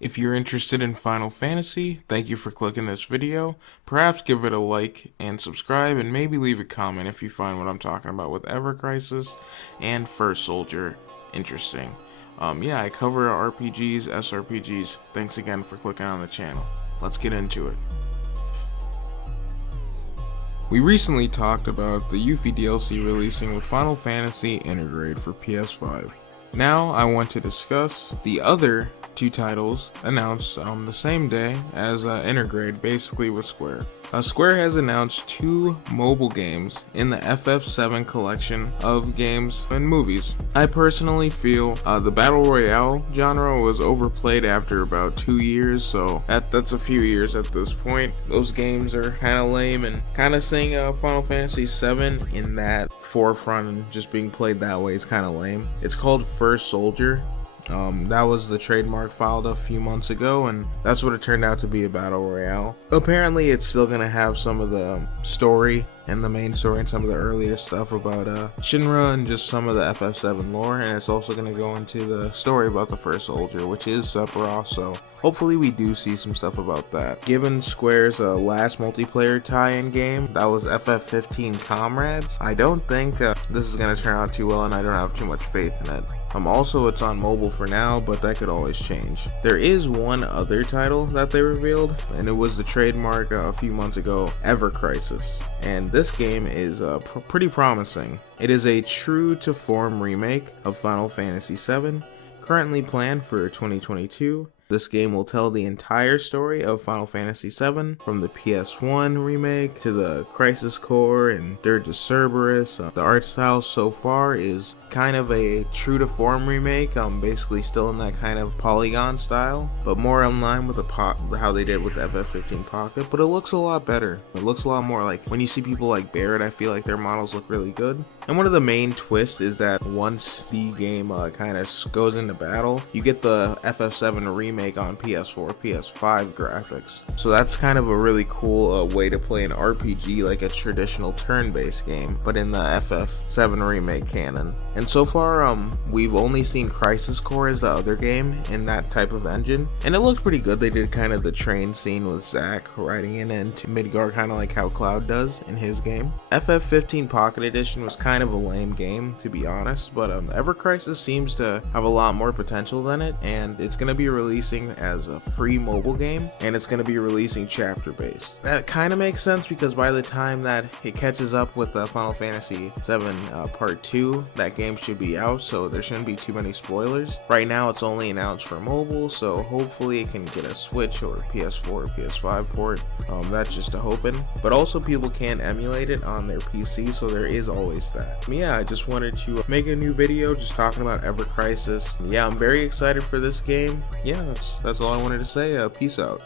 If you're interested in Final Fantasy, thank you for clicking this video. Perhaps give it a like and subscribe, and maybe leave a comment if you find what I'm talking about with Ever Crisis and First Soldier interesting. Yeah, I cover RPGs, SRPGs. Thanks again for clicking on the channel. Let's get into it. We recently talked about the Yuffie DLC releasing with Final Fantasy Intergrade for PS5. Now I want to discuss the other two titles announced on the same day as Intergrade, basically with Square. Square has announced two mobile games in the FF7 collection of games and movies. I personally feel the Battle Royale genre was overplayed after about 2 years, so that's a few years at this point. Those games are kind of lame, and kind of seeing Final Fantasy VII in that forefront and just being played that way is kind of lame. It's called First Soldier. That was the trademark filed a few months ago, and that's what it turned out to be, a battle royale. Apparently it's still gonna have some of the story and the main story and some of the earlier stuff about Shinra and just some of the FF7 lore, and it's also going to go into the story about the First Soldier, which is Sephiroth, so hopefully we do see some stuff about that. Given Square's last multiplayer tie-in game, that was FF15 Comrades, I don't think this is going to turn out too well, and I don't have too much faith in it. Also, it's on mobile for now, but that could always change. There is one other title that they revealed, and it was the trademark a few months ago, Ever Crisis, and this game is pretty promising. It is a true-to-form remake of Final Fantasy VII, currently planned for 2022. This game will tell the entire story of Final Fantasy VII, from the PS1 remake to the Crisis Core and Dirge to Cerberus. The art style so far is kind of a true-to-form remake, basically still in that kind of polygon style, but more in line with how they did with the FF15 Pocket, but it looks a lot better. It looks a lot more like, when you see people like Barrett, I feel like their models look really good. And one of the main twists is that once the game kind of goes into battle, you get the FF7 remake on PS4, PS5 graphics. So that's kind of a really cool way to play an RPG, like a traditional turn-based game, but in the FF7 remake canon. And so far, we've only seen Crisis Core as the other game in that type of engine, and it looked pretty good. They did kind of the train scene with Zack riding into Midgar, kind of like how Cloud does in his game. FF15 Pocket Edition was kind of a lame game, to be honest, but Ever Crisis seems to have a lot more potential than it, and it's going to be releasing as a free mobile game, and it's going to be releasing chapter based. That kind of makes sense, because by the time that it catches up with Final Fantasy VII Part 2, that game should be out, so there shouldn't be too many spoilers. Right now it's only announced for mobile, so hopefully it can get a Switch or PS4 or PS5 port. That's just a hoping, but also people can emulate it on their PC, so there is always that. Yeah, I just wanted to make a new video just talking about Ever Crisis. Yeah, I'm very excited for this game. Yeah, that's all I wanted to say. Peace out.